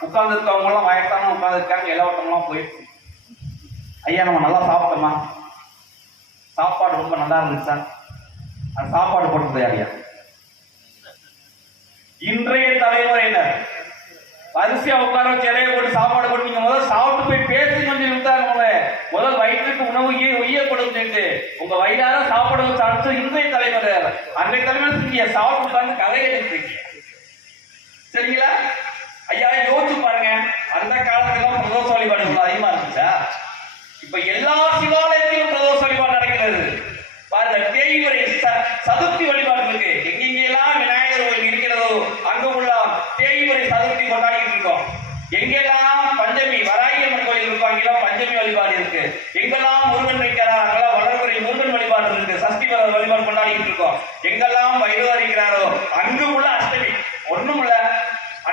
உட்கார்ந்து இருக்கவங்க எல்லாம் வயசான உட்காந்துருக்காங்க இலவட்டம்லாம் போயிடுச்சு. ஐயா நம்ம நல்லா சாப்பிட்டோமா? சாப்பாடு ரொம்ப நல்லா இருந்துச்சா? அந்த சாப்பாடு போட்டது ஐயா? இன்றைய தலைமுறையினர் வரிசையா உட்கார சிலையை போட்டு சாப்பாடு போட்டு நீங்க முதல்ல சாப்பிட்டு போய் பேசி கொஞ்சம் இருந்தாங்க முதல் வயிற்றுக்கு உணவு உய்யப்படும் சொல்லிட்டு உங்க வயிறார சாப்பாடு வச்சு இன்றைய தலைமுறை அன்றைய தலைமுறை நீங்க சாப்பிட்டு உட்கார்ந்து கதை கேட்டுட்டு சரிங்களா? ஐயா யோசிச்சு பாருங்க. அந்த காலத்துல பிரதோஷ வழிபாடு அதிகமா இருந்துச்சா? இப்ப எல்லா சிவாலயத்திலும் பிரதோஷ வழிபாடு நடக்கிறது. பாருங்க தேய்முறை சதுர்த்தி வழிபாடு இருக்கு. எங்கெங்கெல்லாம் விநாயகர் கோயில் இருக்கிறதோ அங்கெல்லாம் தேய்முறை சதுர்த்தி கொண்டாடிட்டு இருக்கோம். எங்கெல்லாம் பஞ்சமி வராகியம்மன் கோயில் இருக்கும் அங்கெல்லாம் பஞ்சமி வழிபாடு இருக்கு. எங்கெல்லாம் முருகன் வைக்கிறார் அங்கெல்லாம் வளர்க்குறை முருகன் வழிபாடு இருக்கு. சஷ்டி வழிபாடு கொண்டாடிட்டு இருக்கோம். எங்கெல்லாம் வைரவர் இருக்கிறாரோ அங்கு உள்ள அஷ்டமி. ஒண்ணும் இல்லை.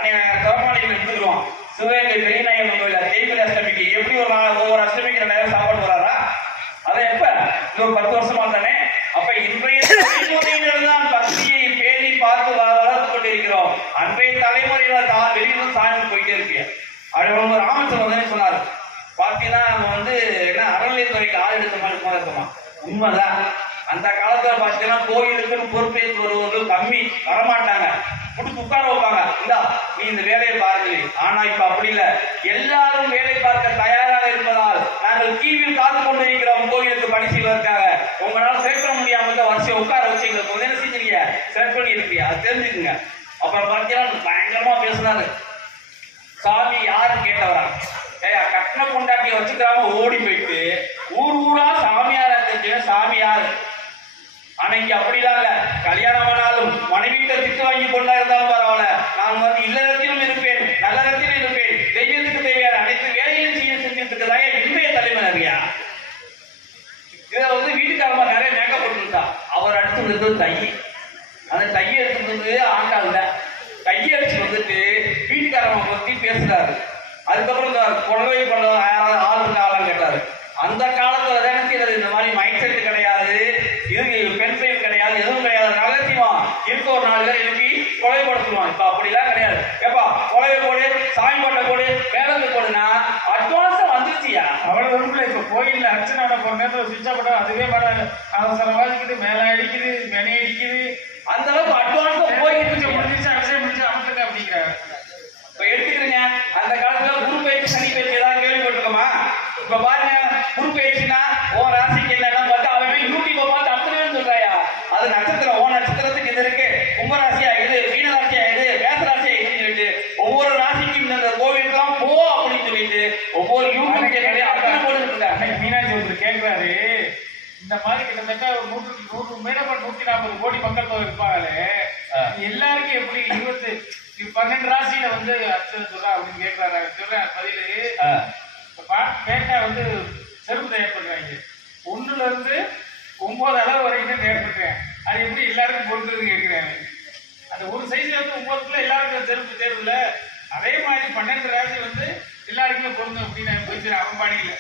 அன்னைய கவர்மாலையில் எடுத்துக்கிறோம் சிவகங்கை பெரியநாயகன் கோயில் தேய்பிரி அஷ்டமிக்கு. எப்படி ஒரு நாள் ஒவ்வொரு அஷ்டமிக்கு நேரம் சாப்பாடு வராரா அதை எப்ப? இது ஒரு பத்து வருஷமா தானே அப்ப இன்றைய தலைமுறையினர் தான் பக்தியை பேணி பார்த்து வளர்த்து கொண்டிருக்கிறோம். அன்றைய தலைமுறையில தான் வெளியில சாய்ந்து போயிட்டே இருக்கேன் அப்படி வந்து ராமச்சந்திரன் சொன்னார். பாத்தீங்கன்னா நம்ம வந்து என்ன அறநிலையத்துறைக்கு ஆள் எடுத்த மாதிரி போல உண்மைதான். அந்த காலத்துல பாத்தீங்கன்னா கோயிலுக்குன்னு பொறுப்பேற்று வருவர்கள் கம்மி வரமாட்டாங்க. புடிச்சு உட்கார வைப்பாங்க. இந்தா நீ இந்த வேலையை பாருங்க ஆனா இப்ப அப்படி இல்ல. எல்லாரும் வேலை பார்க்க தயாராக இருப்பதால் நாங்கள் கீழில் காத்து கொண்டு இருக்கிறோம் கோயிலுக்கு பணி செய்வதற்காக. உங்களால சேர்க்க முடியாம இந்த வரிசையை உட்கார வச்சு எங்களுக்கு என்ன செஞ்சீங்க செலக்ட் பண்ணி இருக்கீங்க அது தெரிஞ்சுக்குங்க. அப்புறம் பார்த்தீங்கன்னா பயங்கரமா பேசுனாரு சாமி யாரு கேட்டவரா? ஏய் கட்டின பொண்டாட்டிய வச்சுக்கிறாம ஓடி போயிட்டு ஊர் ஊரா சாமியாரா தெரிஞ்ச சாமியார் ஆனா இங்க அப்படிலாம் இல்ல. கல்யாணம் ஆனாலும் மனைவிட்ட திட்டு வாங்கி கொண்டா இருந்தாலும் பரவாயில்ல. நான் வந்து இல்லறத்திலும் இருப்பேன் நல்லறத்திலும் இருப்பேன். தெய்வத்துக்கு தேவையான அனைத்து வேலையும் செய்ய செஞ்சுட்டு தான் இன்றைய தலைவனரியா இதை வந்து வீட்டுக்காரமா நிறைய மேக்கப் போட்டுருந்தா. அவர் அடுத்து இருந்தது தை. அந்த தையை எடுத்துட்டு வந்து ஆண்டாள்ல கையை அடிச்சு வந்துட்டு வீட்டுக்காரமா பத்தி பேசுறாரு. அதுக்கப்புறம் இந்த புடவை பண்ண யாராவது ஆள் இருக்காங்களான்னு ஆளான்னு கேட்டாரு. அந்த காலத்துல தானே செய்யறது இந்த மாதிரி மைண்ட் செட் கிடையாது இது பென் டிரைவ் கிடையாது எதுவும் கிடையாது நல்ல செய்வான் இருக்க ஒரு நாலு பேர் எழுப்பி கொலை படுத்துவான் இப்ப அப்படிலாம் கிடையாது. ஏப்பா கொலைவை போடு சாமி பாட்டை போடு வேலைக்கு போடுனா அட்வான்ஸா வந்துருச்சியா? அவ்வளவு விரும்பல இப்ப கோயில்ல அர்ச்சனை போற நேரத்துல சுவிட்சா போட்டா அதுவே பட அவசரம் வாசிக்குது மேல அடிக்குது மெனி அடிக்குது. அந்த அளவுக்கு அட்வான்ஸா போயிட்டு பூஜை இருக்கு முடிஞ்சிருச்சு அபிஷேகம் முடிஞ்சு அமர்ந்துங்க அப்படிங்கிறாங்க இப்ப எடுத்துக்கிறீங்க அந்த காலத்துல குரு பயிற்சி சனி பயிற்சி ஏதாவது கேள்விப்பட்டிருக்கோமா இப்ப பாருங்க குரு பயிற்சினா ஓ ராசிக்கு என்னன்னா பார்த்து அவன் யூடியூப்பை பார்த்து அப்படியே சொல்றாயா அது நட்சத்திரம் ஓ நட்சத்திரத்துக்கு இது இருக்கு கும்பராசியா இது மீன ராசியா இது மேச ராசியா இதுன்னு சொல்லிட்டு ஒவ்வொரு ராசிக்கும் இந்த கோவிலுக்கெல்லாம் போ அப்படின்னு சொல்லிட்டு ஒவ்வொரு யூடியூப் சேனலையும் அப்படி போட்டுட்டு இருக்காங்க அன்னைக்கு மீனாட்சி ஒருத்தர் கேட்கிறாரு இந்த மாதிரி கிட்டத்தட்ட ஒரு நூற்று நூறு மேடப்பட்ட நூத்தி நாற்பது கோடி மக்கள் தொகை இருப்பாங்களே. எல்லாருக்கும் எப்படி இருபத்து பன்னெண்டு ராசியில வந்து அர்ச்சனை சொல்றா அப்படின்னு கேட்கிறாரு அவர் சொல்றேன் பதிலு பாட்டு வந்து செருப்பு தயார் பண்றாங்க. ஒண்ணுல இருந்து ஒன்பது அளவு வரைக்கும் தயார் பண்றேன் அது எப்படி எல்லாருக்கும் பொறுத்தது கேட்கிறாங்க அந்த ஒரு சைஸ்ல இருந்து ஒன்பதுக்குள்ள எல்லாருக்கும் செருப்பு தேர்வுல அதே மாதிரி பன்னெண்டு ராசி வந்து எல்லாருக்குமே பொருந்தும் அப்படின்னு நான் அவன் பாடியில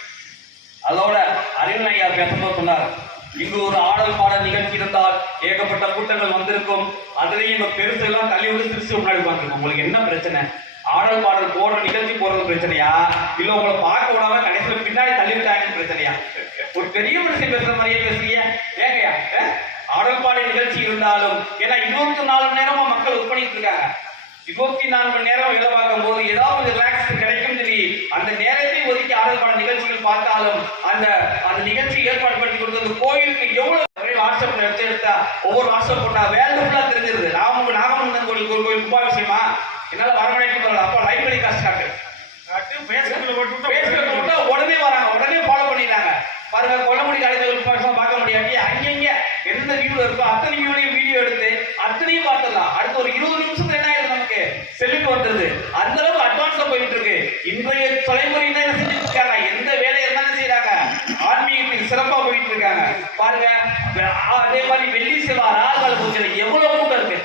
அதோட அறிவு ஐயா பேசும்போது சொன்னார். இங்கு ஒரு ஆடல் பாடல் நிகழ்ச்சி இருந்தால் ஏகப்பட்ட கூட்டங்கள் வந்திருக்கும். அதுலேயும் இந்த பெருசு எல்லாம் தள்ளி விட்டு திருச்சி முன்னாடி உட்காந்துருக்கும் உங்களுக்கு என்ன பிரச்சனை? ஆடல் பாடல் போடுற நிகழ்ச்சி போடுறது பிரச்சனையா? இல்ல உங்களை பார்க்க விடாம கடைசியில பின்னாடி தள்ளி விட்டாங்கன்னு பிரச்சனையா? ஒரு பெரிய மனுஷன் பேசுற மாதிரியே பேசுறீங்க. ஏங்கய்யா ஆடல் பாடல் நிகழ்ச்சி இருந்தாலும் ஏன்னா இருபத்தி நாலு மணி நேரமா மக்கள் ஒர்க் பண்ணிட்டு இருக்காங்க. இருபத்தி நாலு மணி நேரம் வேலை பார்க்கும் போது ஏதாவது ரிலாக்ஸ் கிடைக்கும் சொல்லி அந்த நேரம் ஒதுக்கி ஆடல் பாட நிகழ்ச்சிகள் பார்த்தாலும் அந்த அந்த நிகழ்ச்சி ஏற்பாடு பண்ணி கொடுத்தது கோயிலுக்கு எவ்வளவு வாட்ஸ்அப் எடுத்து எடுத்தா ஒவ்வொரு வாட்ஸ்அப் போட்டா வேல்டு ஃபுல்லா தெரிஞ்சிருது. நாம நாகமந்தன் கோயிலுக்கு ஒரு கோயில் கும்பாபிஷேகமா? என்னால வரமணிக்கு வரல அப்ப லைப்ரரி காசு காட்டு. போட்டா உடனே வராங்க. உடனே ஃபாலோ பண்ணிடுறாங்க. பாருங்க கொல்லமுடி உட்பாசம் பார்க்க முடியாட்டி அங்கங்க எந்த வியூ இருக்கோ அத்தனை வியூலையும் வீடியோ எடுத்து அத்தனையும் பார்த்துடலாம். அடுத்த ஒரு இருபது நிமிஷத்துல என்ன ஆயிடுது நமக்கு? செல்லுக்கு வந்துருது அந்த அளவுக்கு அட்வான்ஸா போயிட்டு இருக்கு. இன்றைய தலைமுறை என்ன செஞ்சுட்டு இருக்காங்க எந்த வேலை இருந்தாலும் செய்யறாங்க ஆன்மீகத்தில் சிறப்பா போயிட்டு இருக்காங்க பாருங்க அதே மாதிரி வெள்ளி செவ்வாய் ராகுவால் பூஜை எவ்வளவு கூட்டம் இருக்கு?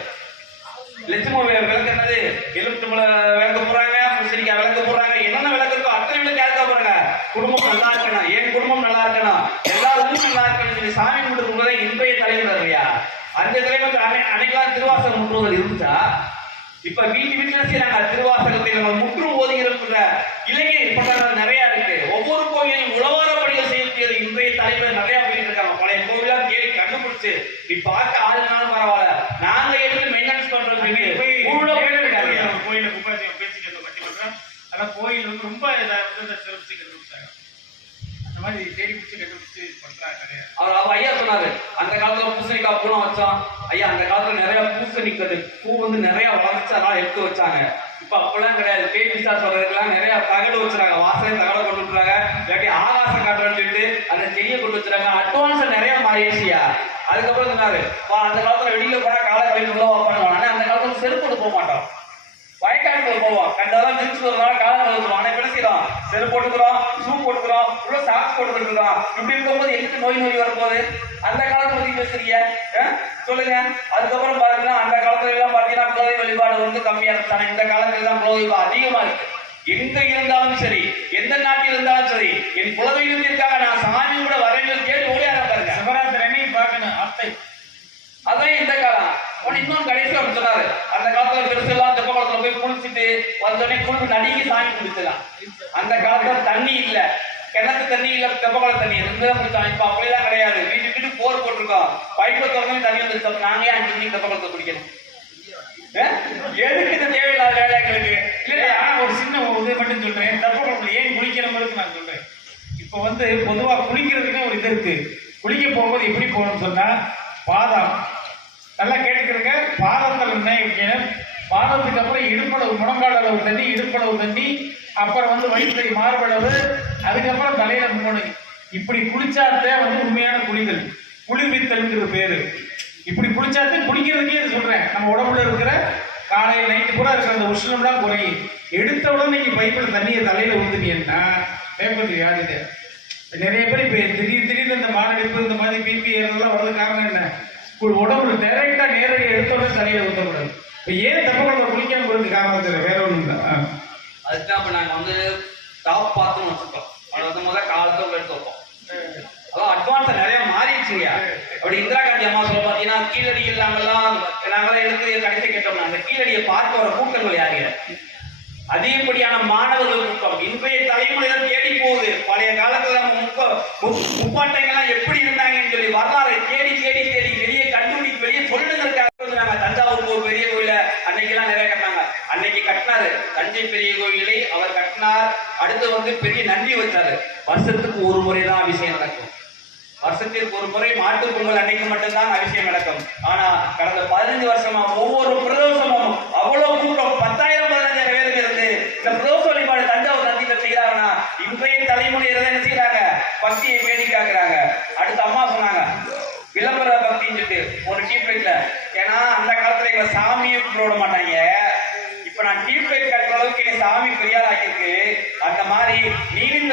லட்சுமி விளக்கு என்னது? எலுமிச்சம்பழ விளக்க போறாங்க பூசணிக்காய் விளக்க போறாங்க என்னென்ன விளக்கு இருக்கோ அத்தனை விளக்கு யாருக்கா போறாங்க குடும்பம் நல்லா இருக்கணும். என் குடும்பம் நல்லா இருக்கணும். எல்லாரும் நல்லா இருக்கணும் சொல்லி சாமி கும்பிட்டு போதே இன்றைய தலைவர் இல்லையா அந்த தலைவர் அன்னைக்கெல்லாம் திருவாசகம் முற்றுவதல் இருந்துச்சா? இப்ப வீட்டு வீட்டுல செய்யறாங்க திருவாசகத்தை நம்ம முற்றும் அதெல்லாம் கோயில் வந்து ரொம்ப இதாக வந்து இந்த சிறப்பிச்சு கண்டுபிடிச்சாங்க இந்த மாதிரி தேடி பிடிச்சி கண்டுபிடிச்சு பண்றாங்க அவர் அவர் ஐயா சொன்னாரு அந்த காலத்துல பூசணிக்காய் பூனை வச்சான். ஐயா அந்த காலத்துல நிறைய பூசணிக்கிறது பூ வந்து நிறைய வளர்ச்சி அதனால எடுத்து வச்சாங்க. இப்ப அப்பெல்லாம் கிடையாது. பேய் பிசா சொல்றதுக்கெல்லாம் நிறைய தகடு வச்சுறாங்க வாசலே தகட கொண்டு விட்டுறாங்க இல்லாட்டி ஆகாசம் காட்டுறேன்னு சொல்லிட்டு அந்த செடியை கொண்டு வச்சுறாங்க அட்வான்ஸ் நிறைய மாறிடுச்சியா அதுக்கப்புறம் சொன்னாரு "வா, அந்த காலத்துல வெளியில போனா காலை கழிவு உள்ள வைப்பாங்க ஆனா அந்த காலத்துல செருப்பு போட்டு போக மாட்டோம். வயக்காட்டுக்கு போவோம் கண்டதெல்லாம் ஜிம்ஸ் வருவாங்க காலம் கழுவுறோம் ஆனா செல் என்ன செய்யறோம் செருப்பு போட்டுக்கிறோம் ஷூ போட்டுக்கிறோம் உள்ள சாக்ஸ் போட்டுக்கிட்டு இருக்கோம் இப்படி இருக்கும்போது எதுக்கு நோய் நோய் வரப்போகுது? அந்த காலத்தை பத்தி பேசுறீங்க? சொல்லுங்க. அதுக்கப்புறம் பாத்தீங்கன்னா அந்த காலத்துல எல்லாம் பாத்தீங்கன்னா குலதெய்வ வழிபாடு வந்து கம்மியா இருந்தாங்க இந்த காலத்துல தான் குலதெய்வம் அதிகமா இருக்கு. எங்க இருந்தாலும் சரி எந்த நாட்டில் இருந்தாலும் சரி என் குலதெய்வத்திற்காக நான் சாமி கூட வரவேல் கேட்டு ஓடியார பாருங்க சிவராத்திரி அன்னைக்கு பார்க்கணும் அத்தை அதான் இந்த காலம் உடனே இன்னொன்று கடைசியா ஒண்ணு சொன்னாரு அந்த காலத்துல பெருசெல்லாம் தெப்ப குளத்துல போய் குளிச்சுட்டு வந்தோடனே குளிச்சு நடிகை சாமி குடிச்சலாம் அந்த காலத்துல தண்ணி இல்ல. கிணத்து தண்ணி இல்ல தெப்ப தண்ணி. இருந்துதான் குடிச்சோம் இப்ப அப்படிலாம் கிடையாது. வீட்டு வீட்டு போர் போட்டிருக்கோம். பைப்பை திறந்து தண்ணி வந்து நாங்க ஏன் அஞ்சு மணிக்கு தெப்பகுளத்தை குடிக்கணும்? எதுக்கு இந்த தேவையில்லாத வேலை எங்களுக்கு? இல்ல இல்லையா ஒரு சின்ன ஒரு இது மட்டும் சொல்றேன். தப்பு ஏன் குளிக்கிறவங்களுக்கு நான் சொல்றேன். இப்போ வந்து பொதுவா குளிக்கிறதுக்குன்னு ஒரு இது இருக்கு. குளிக்க போகும்போது எப்படி போகணும்னு சொன்னா பாதம் நல்லா கேட்டுக்கிறங்க பாதத்தில் என்ன வைக்கணும் பாதத்துக்கு அப்புறம் இடுப்பளவு முழங்கால் அளவு தண்ணி இடுப்பளவு தண்ணி அப்புறம் வந்து வயிற்று மார்பளவு அதுக்கப்புறம் தலையில மூணு இப்படி குளிச்சாத்தே வந்து உண்மையான குளிதல் குளிர்வித்தல்ங்கிற பேரு. இப்படி குளிச்சாத்தே குளிக்கிறதுக்கே இது சொல்றேன். நம்ம உடம்புல இருக்கிற காலையில் நைட்டு கூட இருக்கிற அந்த உஷ்ணம்லாம் குறையும். எடுத்த உடனே நீங்க பைப்பில் தண்ணியை தலையில ஊந்துட்டீங்கன்னா பேப்பர் யாரு நிறைய பேர் இப்போ திடீர் திடீர்னு இந்த மாரடைப்பு இந்த மாதிரி பிபி ஏறதெல்லாம் வரது காரணம் என்ன? உடம்புல டைரக்டா நேரடி எடுத்தோட தலையில ஊற்றக்கூடாது இப்போ ஏன் தப்பக்குழந்தை குளிக்காம போறது காரணம் தெரியல வேற ஒன்றும் இல்லை. அதுதான் இப்ப நாங்க வந்து டாப் பாத்ரூம் வச்சிருக்கோம். அது வந்து முதல் காலத்துல எடுத்து வைப்போம். அதான் அட்வான்ஸ் நிறைய மாறிடுச்சுங்க அப்படி இந்திரா காந்தி அம்மா சொல்ல பாத்தீங்கன்னா கீழடி இல்லாமலாம் நாங்களாம் எடுத்து கடைசி கேட்டோம்னா அந்த கீழடியை பார்க்க வர கூட்டங்கள் யார் அதிகப்படியான மாணவர்கள் கூட்டம். இன்றைய தலைமுறையினர் தேடி போகுது. பழைய காலத்துல நம்ம முப்ப மு- எப்படி இருந்தாங்கன்னு சொல்லி வரலாறு தேடி தேடி தேடி வெளியே கண்டுபிடி வெளியே சொல்லுங்கிறதுக்காக வந்து நாங்க தஞ்சாவூர் ஒரு பெரிய கோயில அன்னைக்கெல்லாம் நிறைய கட்டினாங்க அன்னைக்கு கட்டினாரு. தஞ்சை பெரிய கோவிலை அவர் கட்டினார். அடுத்து வந்து பெரிய நன்றி வச்சாரு. வருஷத்துக்கு ஒரு முறை தான் அபிஷேகம் நடக்கும். வருஷத்திற்கு ஒரு முறை மாட்டு பொங்கல் அன்னைக்கு மட்டும்தான் அபிஷேகம் நடக்கும். ஆனா கடந்த பதினஞ்சு வருஷமா ஒவ்வொரு பிரதோஷமும் அவ்வளவு கூட்டம். பத்தாயிரம் பதினஞ்சாயிரம் பேருக்கு இருந்து இந்த பிரதோஷ வழிபாடு தஞ்சாவூர் நந்தியில செய்யறாங்கன்னா இன்றைய தலைமுறையில என்ன செய்யறாங்க பக்தியை பேணி காக்குறாங்க. அடுத்து அம்மா சொன்னாங்க விளம்பர பக்தின்னு சொல்லிட்டு ஒரு டீப் ஏன்னா அந்த காலத்துல எங்களை சாமியை கும்பிட விட மாட்டாங்க. இப்ப நான் டீப் லைட் கட்டுற அளவுக்கு என் சாமி பெரியாராக்கிருக்கு அந்த மாதிரி நீரின்